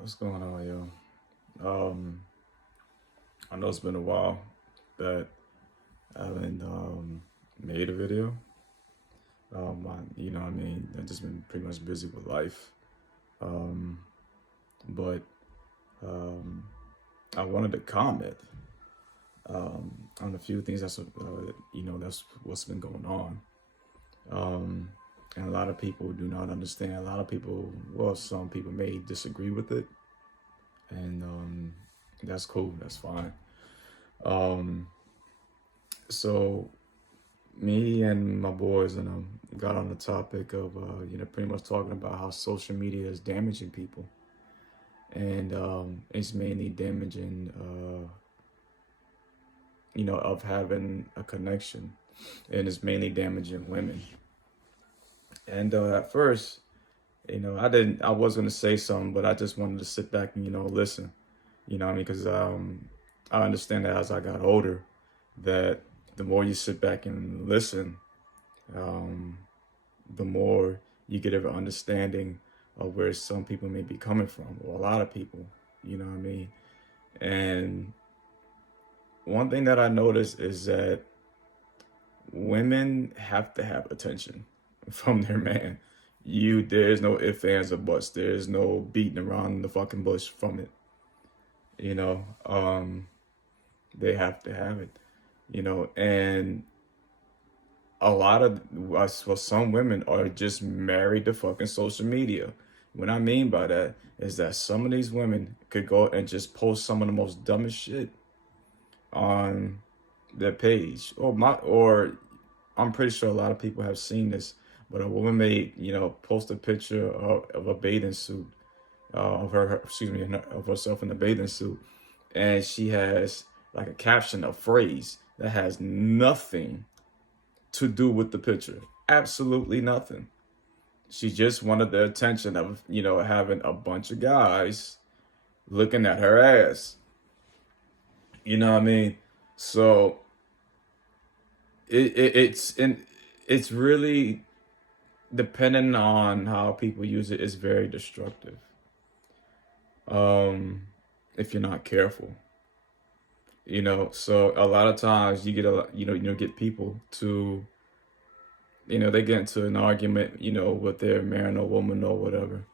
What's going on, yo? I know it's been a while that I haven't made a video. I've just been pretty much busy with life. Um, but I wanted to comment on a few things that's what's been going on. And a lot of people do not understand. A lot of people, well, some people may disagree with it, and that's cool. That's fine. Um, so me and my boys got on the topic of pretty much talking about how social media is damaging people, and it's mainly damaging of having a connection, and it's mainly damaging women. And at first, I was gonna say something, but I just wanted to sit back and listen. Because I understand that as I got older, that the more you sit back and listen, um, the more you get an understanding of where some people may be coming from, or a lot of people, you know what I mean? And one thing that I noticed is that women have to have attention from their man. There's no ifs, ands, or buts. There's no beating around the fucking bush from it. You know, they have to have it. And a lot of some women are just married to fucking social media. What I mean by that is that some of these women could go and just post some of the most dumbest shit on their page, or I'm pretty sure a lot of people have seen this, but a woman may post a picture of a bathing suit, of herself in a bathing suit, and she has like a caption, a phrase that has nothing to do with the picture. Absolutely nothing. She just wanted the attention of, having a bunch of guys looking at her ass. You know what I mean? So it's really depending on how people use it, it's very destructive. If you're not careful. So a lot of times you get get people to, they get into an argument, with their man or woman or whatever,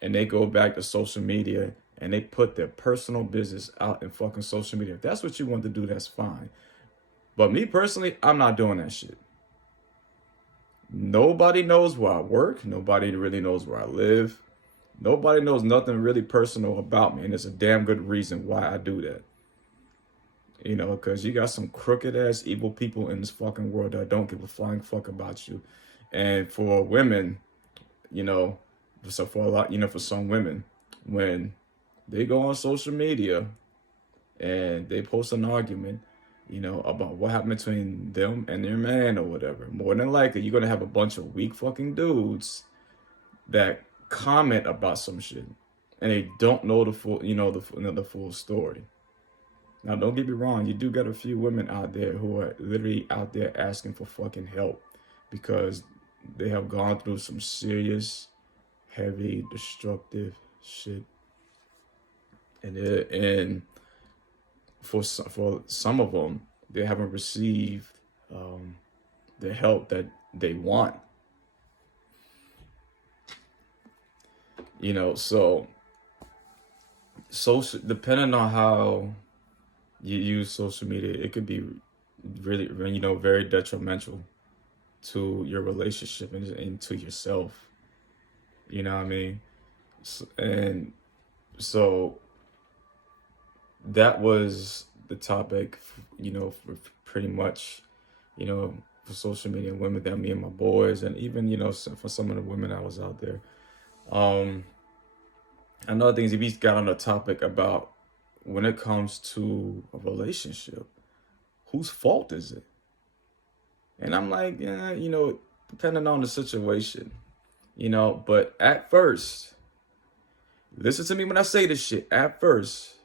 and they go back to social media and they put their personal business out in fucking social media. If that's what you want to do, that's fine. But me personally, I'm not doing that shit. Nobody knows where I work. Nobody really knows where I live. Nobody knows nothing really personal about me, and it's a damn good reason why I do that. Because you got some crooked ass evil people in this fucking world that don't give a flying fuck about you. And for women, so for a lot, for some women, when they go on social media and they post an argument, about what happened between them and their man or whatever, more than likely you're gonna have a bunch of weak fucking dudes that comment about some shit and they don't know the full, the full story. Now, don't get me wrong, you do got a few women out there who are literally out there asking for fucking help because they have gone through some serious, heavy, destructive shit. And for some of them, they haven't received the help that they want. So social, depending on how you use social media, it could be really, very detrimental to your relationship and to yourself. You know what I mean? And so that was the topic, for pretty much, for social media and women, that me and my boys, and even, for some of the women that was out there. Another thing is, we got on the topic about when it comes to a relationship, whose fault is it? And I'm like, yeah, depending on the situation, but at first, listen to me when I say this shit. At first,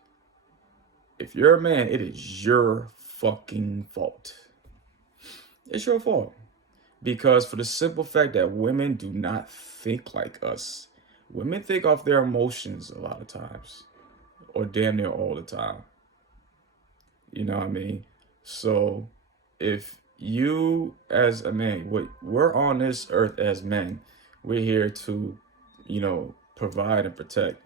if you're a man, it is your fucking fault. It's your fault. Because for the simple fact that women do not think like us. Women think off their emotions a lot of times, or damn near all the time. You know what I mean? So if you as a man, we're on this earth as men, we're here to, provide and protect.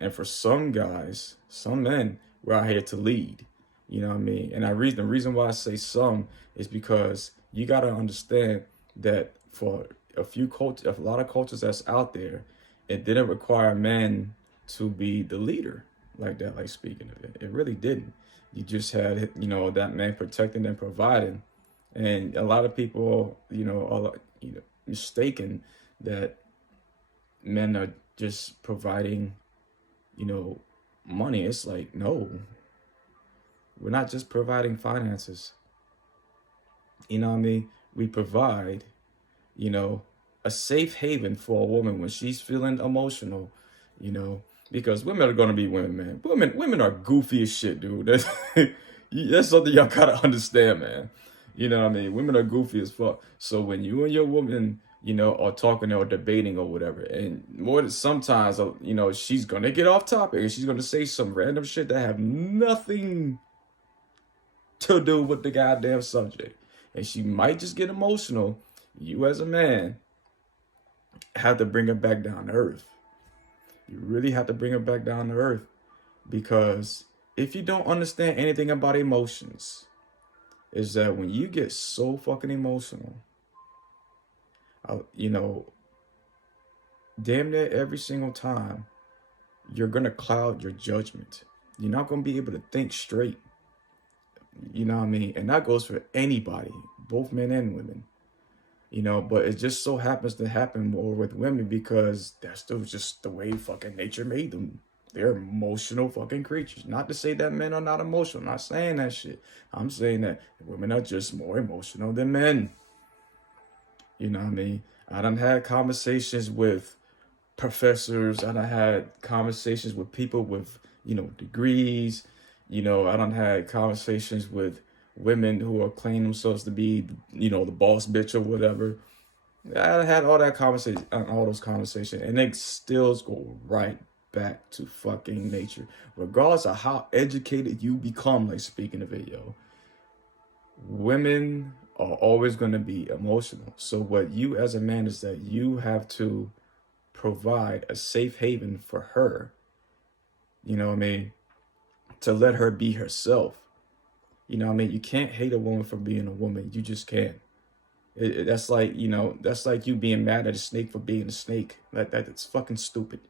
And for some guys, some men, we're out here to lead. You know what I mean? And the reason why I say some is because you gotta understand that for a lot of cultures that's out there, it didn't require men to be the leader like that. Like speaking of it, it really didn't. You just had, that man protecting and providing, and a lot of people, are, mistaken that men are just providing, money. It's like, no, we're not just providing finances. You know what I mean? We provide, you know, a safe haven for a woman when she's feeling emotional, because women are gonna be women, man. Women are goofy as shit, dude. That's something y'all gotta understand, man. You know what I mean? Women are goofy as fuck. So when you and your woman, are talking or debating or whatever, and more than sometimes, she's gonna get off topic and she's gonna say some random shit that have nothing to do with the goddamn subject, and she might just get emotional. You as a man have to bring her back down to earth. You really have to bring her back down to earth, because if you don't understand anything about emotions, is that when you get so fucking emotional, you know, damn near every single time, you're gonna cloud your judgment. You're not gonna be able to think straight. You know what I mean? And that goes for anybody, both men and women. But it just so happens to happen more with women because that's just the way fucking nature made them. They're emotional fucking creatures. Not to say that men are not emotional. I'm not saying that shit. I'm saying that women are just more emotional than men. You know what I mean? I done had conversations with professors. I done had conversations with people with, degrees. I done had conversations with women who are claiming themselves to be, the boss bitch or whatever. I had all those conversations, and they still go right back to fucking nature, regardless of how educated you become. Like speaking of it, women are always going to be emotional. So what you as a man is that you have to provide a safe haven for her. You know what I mean? To let her be herself. You know what I mean? You can't hate a woman for being a woman. You just can't. That's like, that's like you being mad at a snake for being a snake. That's fucking stupid.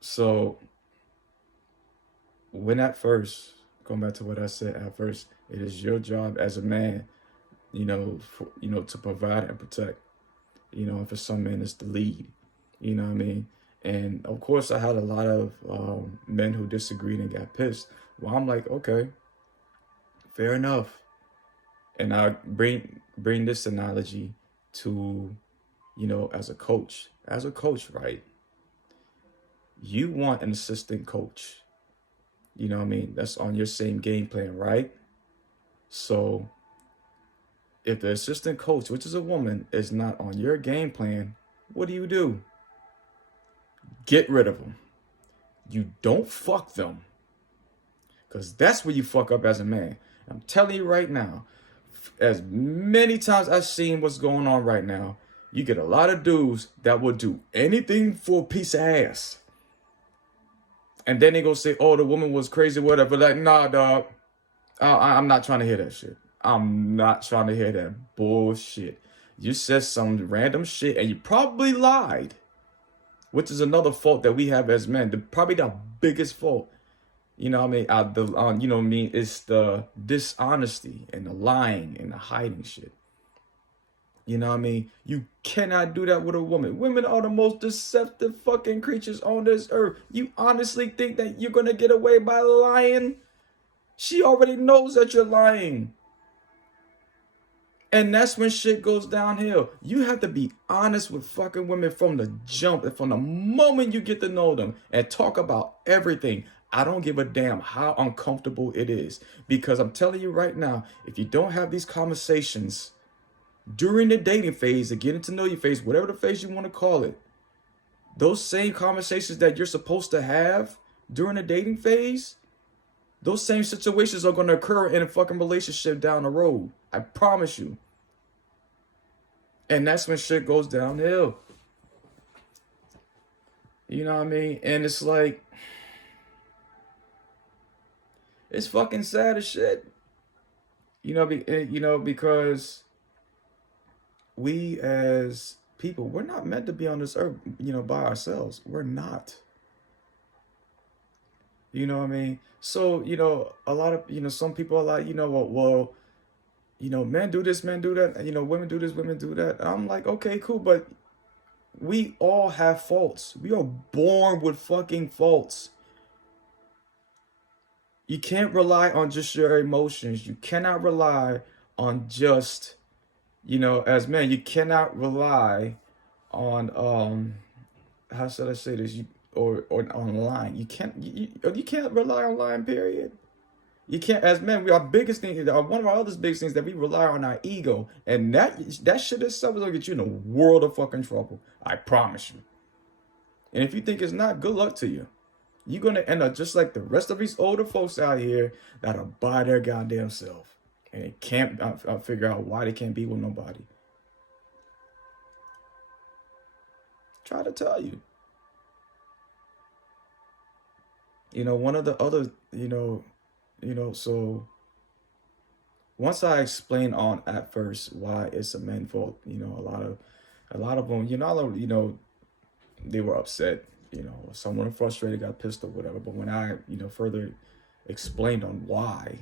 So when going back to what I said at first, it is your job as a man, to provide and protect, and for some men it's the lead, you know what I mean? And of course I had a lot of men who disagreed and got pissed. Well, I'm like, okay, fair enough. And I bring this analogy to, as a coach, right? You want an assistant coach, you know what I mean? That's on your same game plan, right? So if the assistant coach, which is a woman, is not on your game plan, what do? Get rid of them. You don't fuck them. Because that's where you fuck up as a man. I'm telling you right now, as many times I've seen what's going on right now, you get a lot of dudes that will do anything for a piece of ass. And then they go say, oh, the woman was crazy, whatever. Like, nah, dog. I'm not trying to hear that shit. I'm not trying to hear that bullshit. You said some random shit and you probably lied, which is another fault that we have as men. Probably the biggest fault. You know what I mean? It's the dishonesty and the lying and the hiding shit. You know what I mean? You cannot do that with a woman. Women are the most deceptive fucking creatures on this earth. You honestly think that you're going to get away by lying? She already knows that you're lying. And that's when shit goes downhill. You have to be honest with fucking women from the jump, and from the moment you get to know them, and talk about everything. I don't give a damn how uncomfortable it is. Because I'm telling you right now, if you don't have these conversations during the dating phase, the getting to know you phase, whatever the phase you want to call it, those same conversations that you're supposed to have during the dating phase, those same situations are going to occur in a fucking relationship down the road. I promise you. And that's when shit goes downhill. You know what I mean? And it's like, it's fucking sad as shit. Because we as people, we're not meant to be on this earth, by ourselves. We're not. You know what I mean? So, a lot of, some people are like, well, men do this, men do that, women do this, women do that. I'm like, okay, cool, but we all have faults. We are born with fucking faults. You can't rely on just your emotions. You cannot rely on just, as men, you cannot rely on how should I say this? Or on lying. You can't rely on lying, period. You can't, as men, our biggest thing, one of our other biggest things that we rely on our ego, and that shit itself is gonna get you in a world of fucking trouble. I promise you. And if you think it's not, good luck to you. You're gonna end up just like the rest of these older folks out here that'll by their goddamn self, and they can't figure out why they can't be with nobody. Try to tell you. One of the other, so once I explain on at first why it's a men's fault, a lot of them, they were upset, someone frustrated, got pissed or whatever. But when I, further explained on why,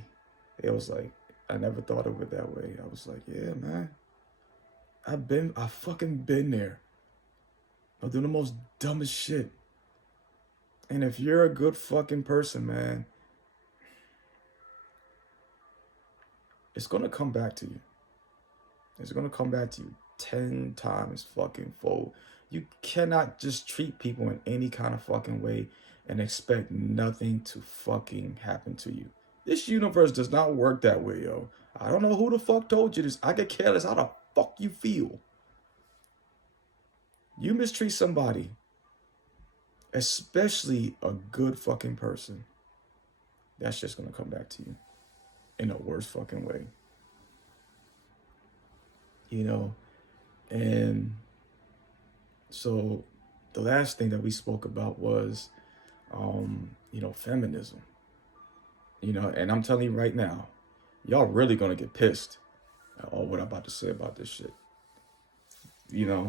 it was like, I never thought of it that way. I was like, yeah, man, I fucking been there. I'm doing the most dumbest shit. And if you're a good fucking person, man, it's going to come back to you. It's going to come back to you 10 times fucking fold. You cannot just treat people in any kind of fucking way and expect nothing to fucking happen to you. This universe does not work that way, yo. I don't know who the fuck told you this. I get careless how the fuck you feel. You mistreat somebody, especially a good fucking person, that's just gonna come back to you in a worse fucking way. And so the last thing that we spoke about was, feminism. And I'm telling you right now, y'all really gonna get pissed at all what I'm about to say about this shit.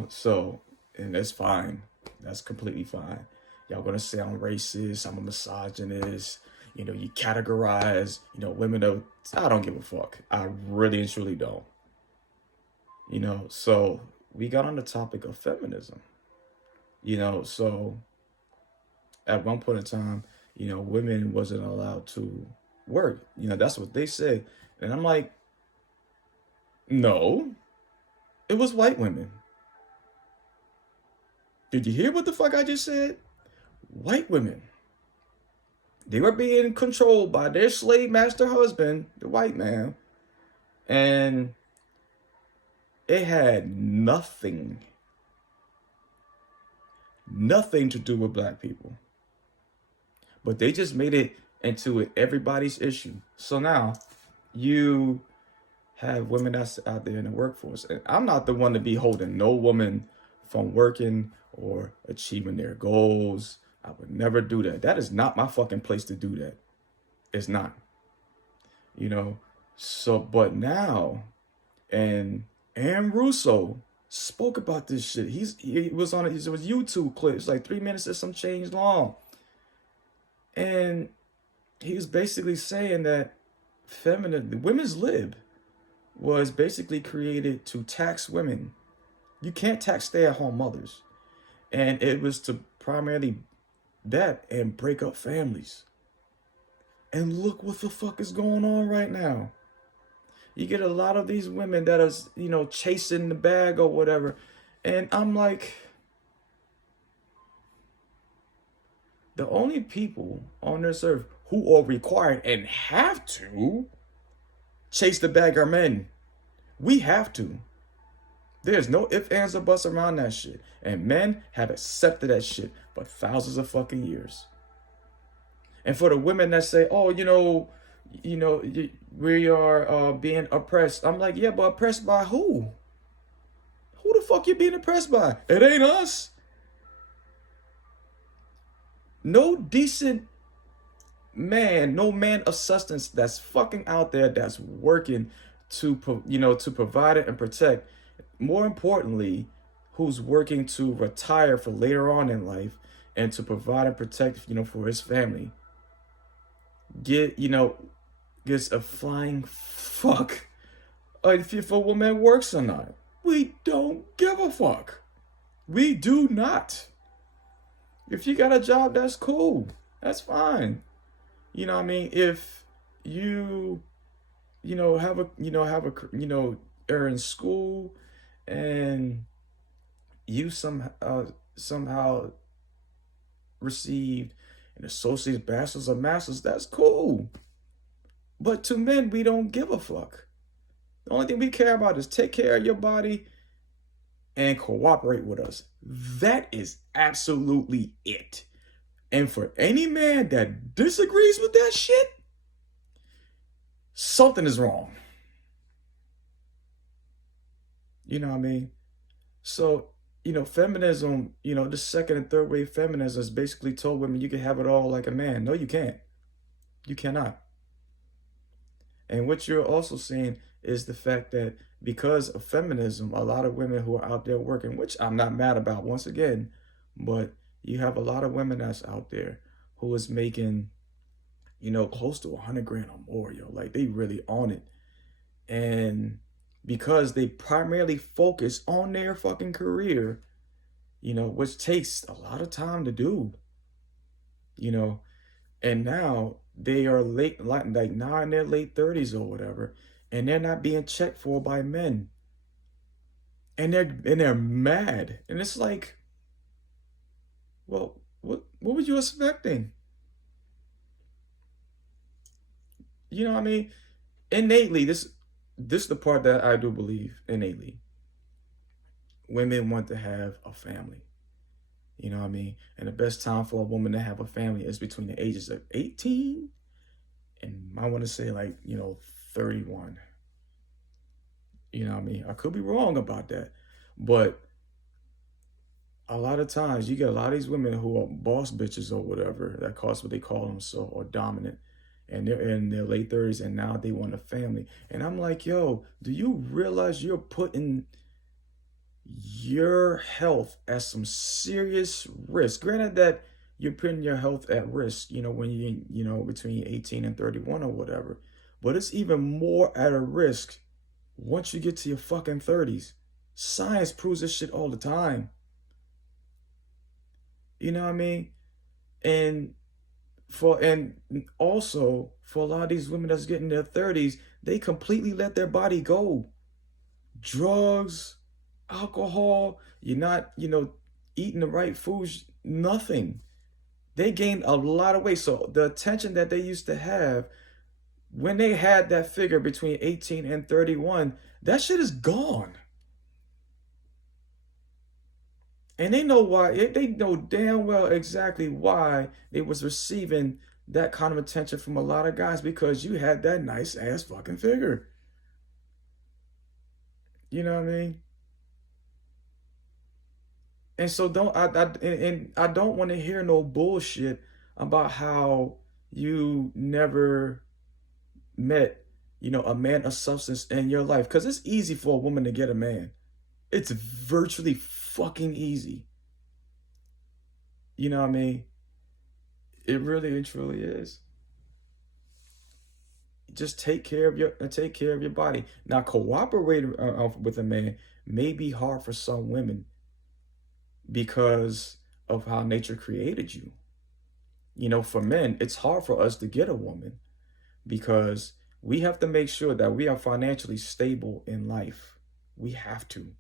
So, and that's fine. That's completely fine. Y'all gonna say I'm racist, I'm a misogynist, you categorize, women I don't give a fuck. I really and truly don't. So we got on the topic of feminism. So at one point in time, women wasn't allowed to work. That's what they say. And I'm like, no, it was white women. Did you hear what the fuck I just said? White women. They were being controlled by their slave master husband, the white man. And it had nothing to do with black people. But they just made it into everybody's issue. So now you have women that's out there in the workforce. And I'm not the one to be holding no woman from working or achieving their goals. I would never do that. That is not my fucking place to do that. It's not. So, but now, and Russo spoke about this shit. He was on it. It was YouTube clips, like 3 minutes and some change long. And he was basically saying that women's lib was basically created to tax women. You can't tax stay-at-home mothers. And it was to primarily that and break up families. And look what the fuck is going on right now. You get a lot of these women that are, chasing the bag or whatever. And I'm like, the only people on this earth who are required and have to chase the bag are men. We have to. There's no ifs, ands, or buts around that shit. And men have accepted that shit for thousands of fucking years. And for the women that say, oh, we are being oppressed. I'm like, yeah, but oppressed by who? Who the fuck you being oppressed by? It ain't us. No decent man, no man of substance that's fucking out there that's working to provide it and protect. More importantly, who's working to retire for later on in life and to provide and protect, for his family. Gets a flying fuck if a woman works or not. We don't give a fuck. We do not. If you got a job, that's cool. That's fine. You know what I mean? If you, are in school and you somehow received an associate's, bachelor's, or master's, that's cool. But to men, we don't give a fuck. The only thing we care about is take care of your body and cooperate with us. That is absolutely it. And for any man that disagrees with that shit, something is wrong. You know what I mean? So, feminism, the second and third wave feminism has basically told women you can have it all like a man. No, you can't. You cannot. And what you're also seeing is the fact that because of feminism, a lot of women who are out there working, which I'm not mad about once again, but you have a lot of women that's out there who is making, close to 100 grand or more, yo. Like, they really on it. And because they primarily focus on their fucking career, which takes a lot of time to do, and now they are late, like now in their late 30s or whatever, and they're not being checked for by men. And they're mad. And it's like, well, what were you expecting? You know what I mean? Innately, this is the part that I do believe innately. Women want to have a family. You know what I mean? And the best time for a woman to have a family is between the ages of 18 and I want to say 31. You know what I mean? I could be wrong about that. But a lot of times you get a lot of these women who are boss bitches or whatever, that's what they call them, so, or dominant. And they're in their late 30s and now they want a family. And I'm like, yo, do you realize you're putting your health at some serious risk? Granted that you're putting your health at risk, when between 18 and 31 or whatever. But it's even more at a risk once you get to your fucking 30s. Science proves this shit all the time. You know what I mean? And also for a lot of these women that's getting their 30s, they completely let their body go. Drugs, alcohol, you're not, eating the right foods, nothing. They gained a lot of weight. So the attention that they used to have when they had that figure between 18 and 31, that shit is gone. And they know why. They know damn well exactly why they was receiving that kind of attention from a lot of guys, because you had that nice ass fucking figure. You know what I mean? And so I don't want to hear no bullshit about how you never met, a man of substance in your life. Because it's easy for a woman to get a man. It's virtually fucking easy. You know what I mean? It really and truly is. Just take care of your body. Now, cooperating with a man may be hard for some women because of how nature created you. For men, it's hard for us to get a woman because we have to make sure that we are financially stable in life. We have to.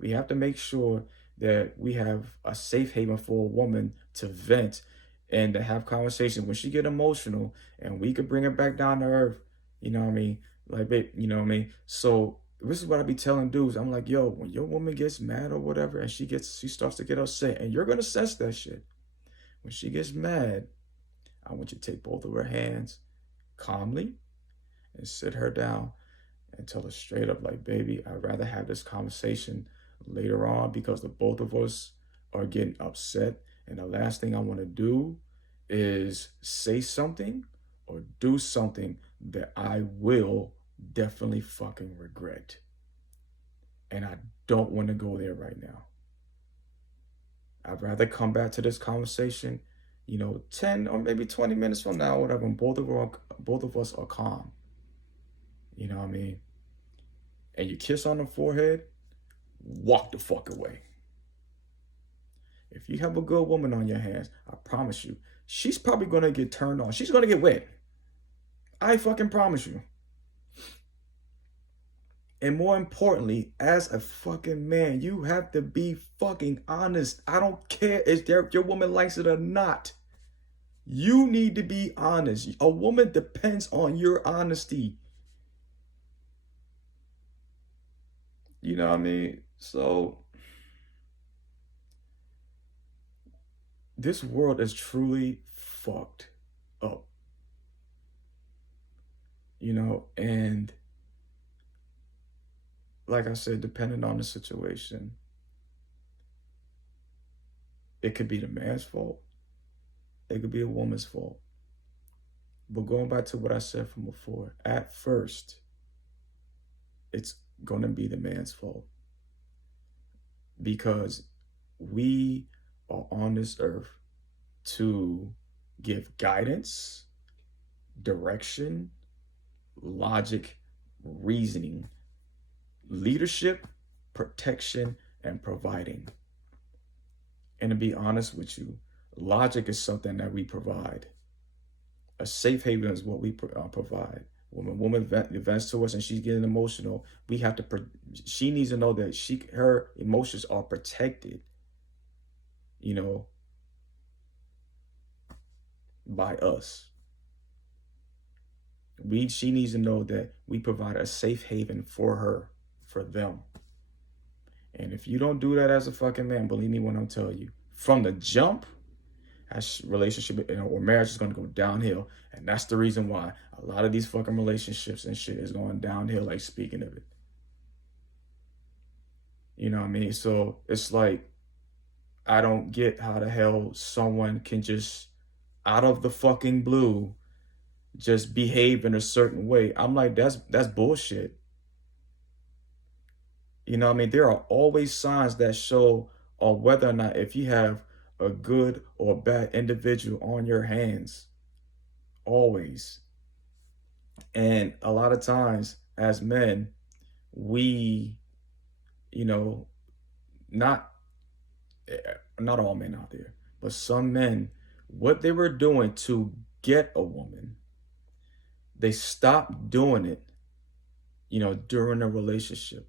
We have to make sure that we have a safe haven for a woman to vent and to have conversations when she get emotional, and we could bring her back down to earth. You know what I mean? So This is what I be telling dudes. I'm like, yo, when your woman gets mad or whatever, and she starts to get upset, and you're gonna sense that shit. When she gets mad, I want you to take both of her hands calmly and sit her down and tell her straight up, like, baby, I'd rather have this conversation later on because the both of us are getting upset. And the last thing I want to do is say something or do something that I will definitely fucking regret. And I don't want to go there right now. I'd rather come back to this conversation, 10 or maybe 20 minutes from now, whatever, when both of us are calm. You know what I mean? And you kiss on the forehead, walk the fuck away. If you have a good woman on your hands, I promise you, she's probably gonna get turned on. She's gonna get wet. I fucking promise you. And more importantly, as a fucking man, you have to be fucking honest. I don't care if your woman likes it or not. You need to be honest. A woman depends on your honesty. You know what I mean? So this world is truly fucked up. And like I said, depending on the situation, it could be the man's fault. It could be a woman's fault. But going back to what I said from before, at first, it's going to be the man's fault. Because we are on this earth to give guidance, direction, logic, reasoning, leadership, protection, and providing. And to be honest with you, logic is something that we provide. A safe haven is what we provide. When a woman vents to us and she's getting emotional, she needs to know that her emotions are protected, by us. She needs to know that we provide a safe haven for her, for them. And if you don't do that as a fucking man, believe me when I'm telling you, from the jump, that relationship or marriage is going to go downhill. And that's the reason why a lot of these fucking relationships and shit is going downhill, like, speaking of it. You know what I mean? So it's like, I don't get how the hell someone can just, out of the fucking blue, just behave in a certain way. I'm like, that's bullshit. You know what I mean? There are always signs that show on whether or not if you have a good or bad individual on your hands. Always. And a lot of times as men, we, not all men out there, but some men, what they were doing to get a woman, they stopped doing it, during a relationship.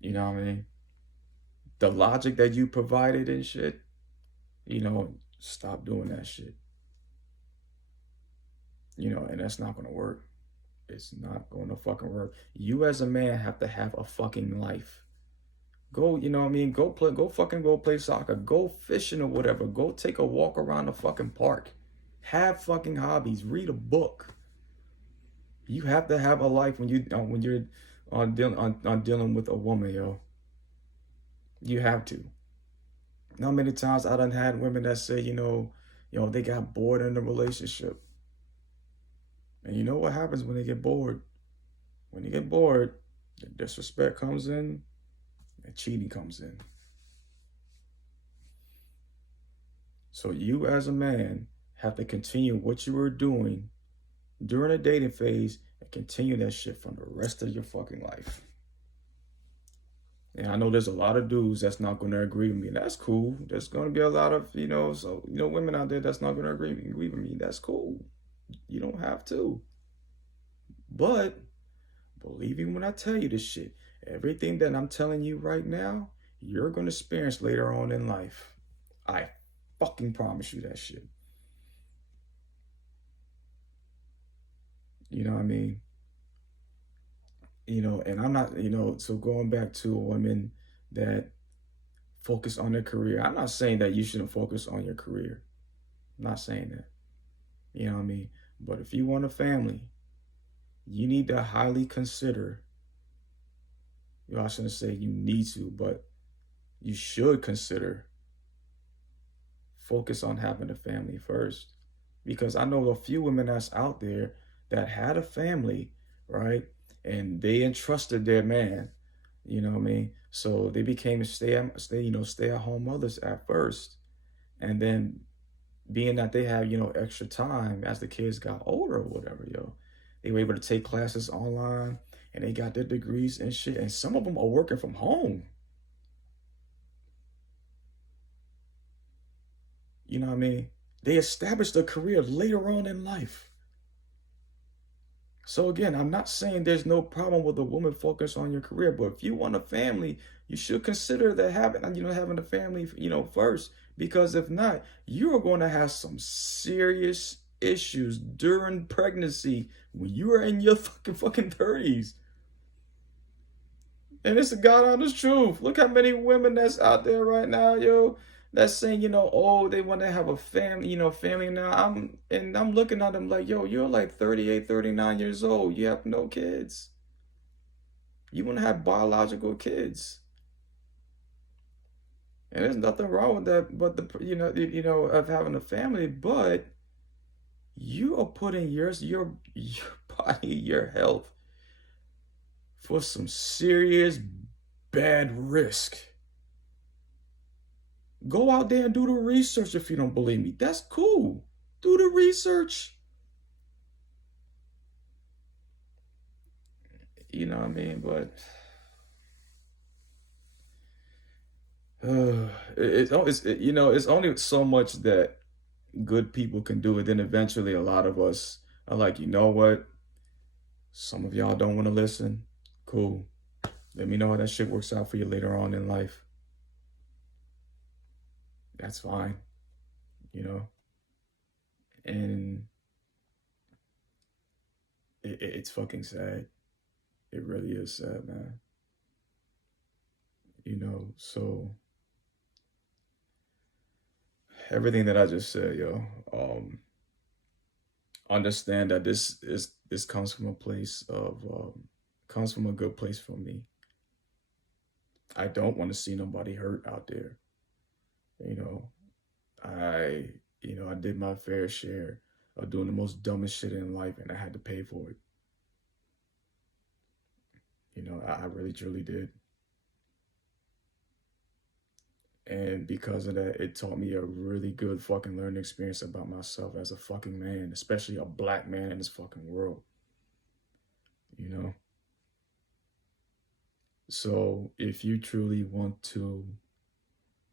You know what I mean? The logic that you provided and shit, stop doing that shit. And that's not going to work. It's not going to fucking work. You as a man have to have a fucking life. Go, go play soccer. Go fishing or whatever. Go take a walk around the fucking park. Have fucking hobbies. Read a book. You have to have a life when you're dealing with a woman, yo. You have to. Not many times I done had women that say, they got bored in the relationship. And you know what happens when they get bored? When they get bored, the disrespect comes in, and cheating comes in. So you as a man have to continue what you were doing during the dating phase and continue that shit from the rest of your fucking life. And I know there's a lot of dudes that's not going to agree with me. And that's cool. There's going to be a lot of, women out there that's not going to agree with me. That's cool. You don't have to. But believe me when I tell you this shit, everything that I'm telling you right now, you're going to experience later on in life. I fucking promise you that shit. You know what I mean? And I'm not, so going back to women that focus on their career, I'm not saying that you shouldn't focus on your career. I'm not saying that. You know what I mean? But if you want a family, you need to highly consider, I shouldn't say you need to, but you should consider focus on having a family first. Because I know a few women that's out there that had a family, right? And they entrusted their man, you know what I mean? So they became stay at home mothers at first. And then being that they have, extra time as the kids got older or whatever, they were able to take classes online and they got their degrees and shit. And some of them are working from home. You know what I mean? They established a career later on in life. So again, I'm not saying there's no problem with a woman focus on your career, but if you want a family, you should consider that having a family, first. Because if not, you are going to have some serious issues during pregnancy when you are in your fucking 30s. And it's the God honest truth. Look how many women that's out there right now, that's saying, oh, they want to have a family, family now. I'm looking at them like, yo, you're like 38, 39 years old. You have no kids. You want to have biological kids. And there's nothing wrong with that, but of having a family, but you are putting your body, your health for some serious bad risk. Go out there and do the research if you don't believe me. That's cool. Do the research. You know what I mean? But it's only so much that good people can do it. Then eventually a lot of us are like, you know what? Some of y'all don't want to listen. Cool. Let me know how that shit works out for you later on in life. That's fine. You know? And it's fucking sad. It really is sad, man. So everything that I just said, understand that this comes from a place of comes from a good place for me. I don't want to see nobody hurt out there. You know, I I did my fair share of doing the most dumbest shit in life, and I had to pay for it. I really truly did. And because of that, it taught me a really good fucking learning experience about myself as a fucking man, especially a black man in this fucking world. You know? So if you truly want to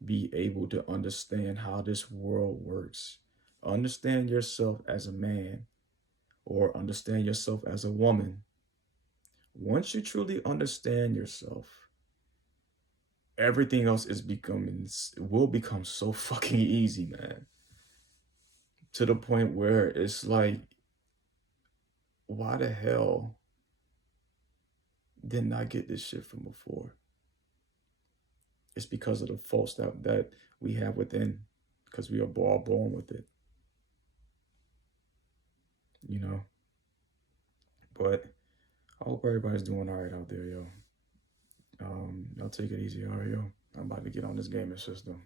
be able to understand how this world works, understand yourself as a man or understand yourself as a woman. Once you truly understand yourself, everything else will become so fucking easy, man. To the point where it's like, why the hell didn't I get this shit from before? It's because of the faults that we have within, because we are all born with it. You know? But I hope everybody's doing all right out there, yo. Y'all take it easy, all right, yo. I'm about to get on this gaming system.